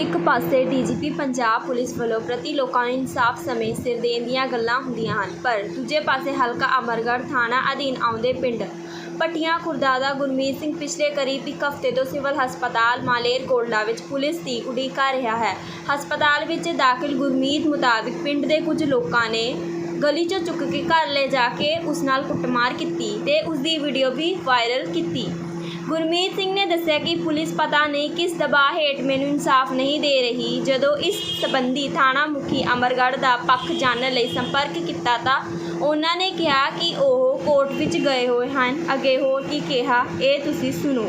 ਇੱਕ ਪਾਸੇ DGP Punjab police ਵੱਲੋਂ ਪ੍ਰਤੀ ਲੋਕਾਂ ਨੂੰ ਇਨਸਾਫ ਸਮੇਂ ਸਿਰ ਦੇਣ ਦੀਆਂ ਗੱਲਾਂ ਹੁੰਦੀਆਂ ਹਨ, ਪਰ ਦੂਜੇ ਪਾਸੇ ਹਲਕਾ ਅਮਰਗੜ੍ਹ ਥਾਣਾ ਅਧੀਨ ਆਉਂਦੇ ਪਿੰਡ ਪਟੀਆਂ ਖੁਰਦਾ ਗੁਰਮੀਤ ਸਿੰਘ ਪਿਛਲੇ ਕਰੀਬ ਇੱਕ ਹਫ਼ਤੇ ਤੋਂ ਸਿਵਲ ਹਸਪਤਾਲ ਮਾਲੇਰ ਕੋਟਲਾ ਵਿੱਚ ਪੁਲਿਸ ਦੀ ਉਡੀਕ ਕਰ ਰਿਹਾ ਹੈ। ਹਸਪਤਾਲ ਵਿੱਚ ਦਾਖਲ ਗੁਰਮੀਤ ਮੁਤਾਬਿਕ ਪਿੰਡ ਦੇ ਕੁਝ ਲੋਕਾਂ ਨੇ ਗਲੀ 'ਚੋਂ ਚੁੱਕ ਕੇ ਘਰ ਲੈ ਜਾ ਕੇ ਉਸ ਨਾਲ ਕੁੱਟਮਾਰ ਕੀਤੀ ਤੇ ਉਸ ਦੀ ਵੀਡੀਓ ਵੀ ਵਾਇਰਲ ਕੀਤੀ। ਗੁਰਮੀਤ ਸਿੰਘ ਨੇ ਦੱਸਿਆ ਕਿ ਪੁਲਿਸ ਪਤਾ ਨਹੀਂ ਕਿਸ ਦਬਾਅ ਹੇਠ ਮੈਨੂੰ ਇਨਸਾਫ ਨਹੀਂ ਦੇ ਰਹੀ। ਜਦੋਂ ਇਸ ਸਬੰਧੀ ਥਾਣਾ ਮੁਖੀ ਅਮਰਗੜ੍ਹ ਦਾ ਪੱਖ ਜਾਣਨ ਲਈ ਸੰਪਰਕ ਕੀਤਾ ਤਾਂ ਉਹਨਾਂ ਨੇ ਕਿਹਾ ਕਿ ਉਹ ਕੋਰਟ ਵਿੱਚ ਗਏ ਹੋਏ ਹਨ। ਅੱਗੇ ਹੋਰ ਕੀ ਕਿਹਾ, ਇਹ ਤੁਸੀਂ ਸੁਣੋ।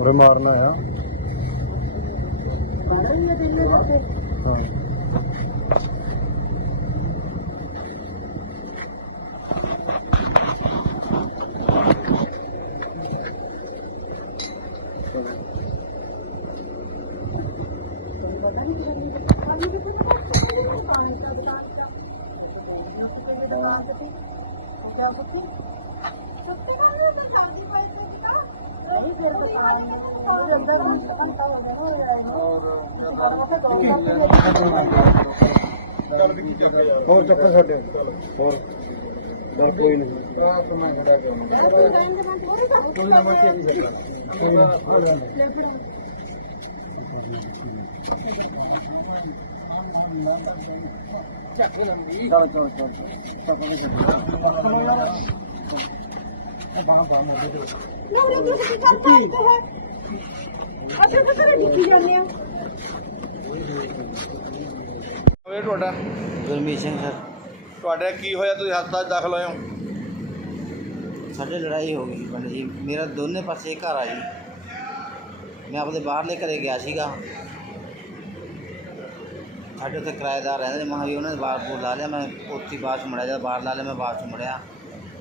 ਉਰੇ ਮਾਰਨਾ ਆ। ਹਾਂ। ਹੋਰ ਚੱਕਰ ਛੱਡਿਓ ਹੋਰ ਚੱਲ ਕੋਈ ਨਹੀਂ। ਕੋਈ ਨਾ ਮੈਂ ਕੀ ਕਰਦਾ ਕੋਈ ਨਾ ਦੇ ਹੋਇਆ ਤੁਹਾਡਾ ਗੁਰਮੀਤ ਸਿੰਘ ਸਰ। ਤੁਹਾਡਾ ਕੀ ਹੋਇਆ? ਤੁਸੀਂ ਹਸਪਤਾਲ 'ਚ ਦਾਖਲ ਹੋਏ ਹੋ। ਸਾਡੇ ਲੜਾਈ ਹੋ ਗਈ ਪਿੰਡ ਜੀ। ਮੇਰਾ ਦੋਨੇ ਪਾਸੇ ਘਰ ਆ ਜੀ। ਮੈਂ ਆਪਦੇ ਬਾਹਰਲੇ ਘਰੇ ਗਿਆ ਸੀਗਾ। ਸਾਡੇ ਉੱਥੇ ਕਿਰਾਏਦਾਰ ਰਹਿੰਦੇ ਨੇ। ਮਹਾਂ ਵੀ ਉਹਨਾਂ ਨੇ ਬਾਹਰ ਬੋਲ ਲਾ ਲਿਆ। ਮੈਂ ਉੱਥੇ ਬਾਅਦ 'ਚ ਮੁੜਿਆ। ਜਦ ਬਾਹਰ ਲਾ ਲਿਆ ਮੈਂ ਬਾਅਦ 'ਚ ਮੁੜਿਆ।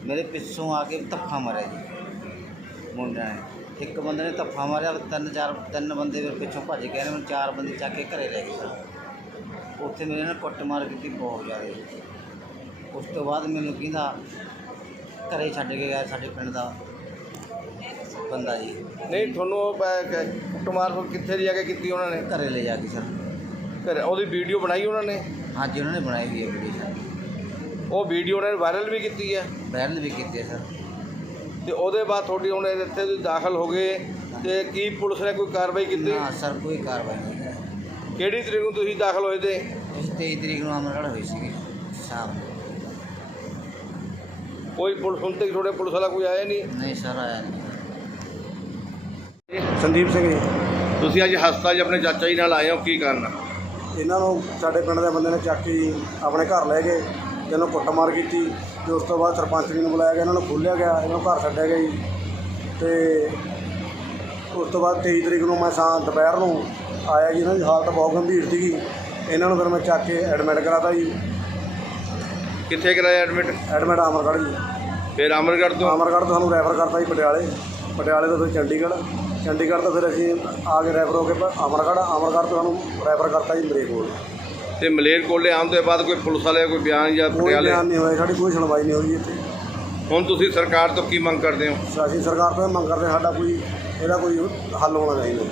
ਮੇਰੇ ਪਿੱਛੋਂ ਆ ਕੇ ਧੱਫਾ ਮਾਰਿਆ ਜੀ। ਮੁੰਡਿਆਂ ਨੇ। ਇੱਕ ਬੰਦੇ ਨੇ ਧੱਫਾ ਮਾਰਿਆ ਤਿੰਨ ਚਾਰ ਤਿੰਨ ਬੰਦੇ ਫਿਰ ਪਿੱਛੋਂ ਭੱਜ ਗਏ ਨੇ ਮੈਨੂੰ ਚਾਰ ਬੰਦੇ ਚੱਕ ਕੇ ਘਰੇ ਲੈ ਗਏ ਸਰ ਉੱਥੇ ਮੇਰੇ ਨਾਲ ਕੁੱਟਮਾਰ ਕੀਤੀ ਬਹੁਤ ਜ਼ਿਆਦਾ। ਉਸ ਤੋਂ ਬਾਅਦ ਮੈਨੂੰ ਕਹਿੰਦਾ ਘਰੇ ਛੱਡ ਕੇ ਗਿਆ ਸਾਡੇ ਪਿੰਡ ਦਾ ਬੰਦਾ ਜੀ। ਨਹੀਂ ਤੁਹਾਨੂੰ ਉਹ ਕੁੱਟਮਾਰ ਕਿੱਥੇ ਜਾ ਕੇ ਕੀਤੀ ਉਹਨਾਂ ਨੇ? ਘਰੇ ਲੈ ਜਾ ਕੇ ਸਰ। ਘਰੇ ਉਹਦੀ ਵੀਡੀਓ ਬਣਾਈ ਉਹਨਾਂ ਨੇ? ਹਾਂਜੀ ਉਹਨਾਂ ਨੇ ਬਣਾਈ ਹੋਈ ਹੈ ਵੀਡੀਓ ਉਹ ਵੀਡੀਓ ਉਹਨਾਂ ਨੇ ਵਾਇਰਲ ਵੀ ਕੀਤੀ ਹੈ। ਵਾਇਰਲ ਵੀ ਕੀਤੀ ਸਰ ਤੇ ਉਹਦੇ ਬਾਅਦ ਤੁਹਾਡੀ ਹੁਣ ਇੱਥੇ ਤੁਸੀਂ ਦਾਖਲ ਹੋ ਗਏ ਤੇ ਕੀ ਪੁਲਿਸ ਨੇ ਕੋਈ ਕਾਰਵਾਈ ਕੀਤੀ? ਨਾ ਸਰ ਕੋਈ ਕਾਰਵਾਈ ਨਹੀਂ ਹੈ ਕਿਹੜੀ ਤਰੀਕ ਨੂੰ ਤੁਸੀਂ ਦਾਖਲ ਹੋਏ ਤੇ? ਇਸ 23 ਤਰੀਕ ਨੂੰ ਅਮਰਗੜ੍ਹ ਹੋਈ ਸੀਗੀ ਸ਼ਾਮ ਨੂੰ। ਕੋਈ ਪੁਲਿਸ ਹੁਣ ਤੱਕ ਤੁਹਾਡੇ ਪੁਲਿਸ ਵਾਲਾ ਕੋਈ ਆਇਆ ਨਹੀਂ? ਨਹੀਂ ਸਰ ਆਇਆ ਨਹੀਂ। ਸੰਦੀਪ ਸਿੰਘ ਜੀ। ਤੁਸੀਂ ਅੱਜ ਹਸਪਤਾਲ 'ਚ ਆਪਣੇ ਚਾਚਾ ਜੀ ਨਾਲ ਆਏ ਹੋ ਕੀ ਕਰਨਾ ਇਹਨਾਂ ਨੂੰ ਸਾਡੇ ਪਿੰਡ ਦੇ ਬੰਦੇ ਨੇ ਚੱਕ ਕੇ ਆਪਣੇ ਘਰ ਲੈ ਗਏ ਤੇ ਇਹਨੂੰ ਕੁੱਟਮਾਰ ਕੀਤੀ। ਤੇ ਉਸ ਤੋਂ ਬਾਅਦ ਸਰਪੰਚ ਜੀ ਨੂੰ ਬੁਲਾਇਆ ਗਿਆ ਇਹਨਾਂ ਨੂੰ ਖੋਲ੍ਹਿਆ ਗਿਆ ਇਹਨਾਂ ਨੂੰ ਘਰ ਛੱਡਿਆ ਗਿਆ ਜੀ। ਤੇ ਉਸ ਤੋਂ ਬਾਅਦ 23 ਤਰੀਕ ਨੂੰ ਮੈਂ ਸ਼ਾਮ ਦੁਪਹਿਰ ਨੂੰ ਆਇਆ ਜੀ ਇਹਨਾਂ ਦੀ ਹਾਲਤ ਬਹੁਤ ਗੰਭੀਰ ਸੀਗੀ। ਇਹਨਾਂ ਨੂੰ ਫਿਰ ਮੈਂ ਚੱਕ ਕੇ ਐਡਮਿਟ ਕਰਾਤਾ ਜੀ। ਕਿੱਥੇ ਕਰਾਇਆ ਐਡਮਿਟ? ਐਡਮਿਟ ਅਮਰਗੜ੍ਹ ਜੀ। ਫਿਰ ਅਮਰਗੜ੍ਹ ਤੋਂ? ਅਮਰਗੜ੍ਹ ਤੋਂ ਸਾਨੂੰ ਰੈਫਰ ਕਰਤਾ ਜੀ ਪਟਿਆਲੇ। ਪਟਿਆਲੇ ਤੋਂ ਫਿਰ ਚੰਡੀਗੜ੍ਹ। ਚੰਡੀਗੜ੍ਹ ਤੋਂ ਫਿਰ ਅਸੀਂ ਆ ਕੇ ਰੈਫਰ ਹੋ ਕੇ ਅਮਰਗੜ੍ਹ ਅਮਰਗੜ੍ਹ ਤੋਂ ਸਾਨੂੰ ਰੈਫਰ ਕਰਤਾ ਜੀ ਮਰੇਕੋਲ ਤੇ ਮਲੇਰਕੋਟਲੇ ਆਉਣ ਤੋਂ ਬਾਅਦ ਕੋਈ ਪੁਲਿਸ ਵਾਲੇ ਕੋਈ ਬਿਆਨ ਜਾਂ ਕੋਈ ਪਟਿਆਲੇ ਬਿਆਨ ਨਹੀਂ ਹੋਇਆ ਸਾਡੀ ਕੋਈ ਸੁਣਵਾਈ ਨਹੀਂ ਹੋਈ ਇੱਥੇ। ਹੁਣ ਤੁਸੀਂ ਸਰਕਾਰ ਤੋਂ ਕੀ ਮੰਗ ਕਰਦੇ ਹੋ? ਅਸੀਂ ਸਰਕਾਰ ਤੋਂ ਇਹ ਮੰਗ ਕਰਦੇ ਸਾਡਾ ਕੋਈ ਇਹਦਾ ਕੋਈ ਹੱਲ ਹੋਣਾ ਚਾਹੀਦਾ।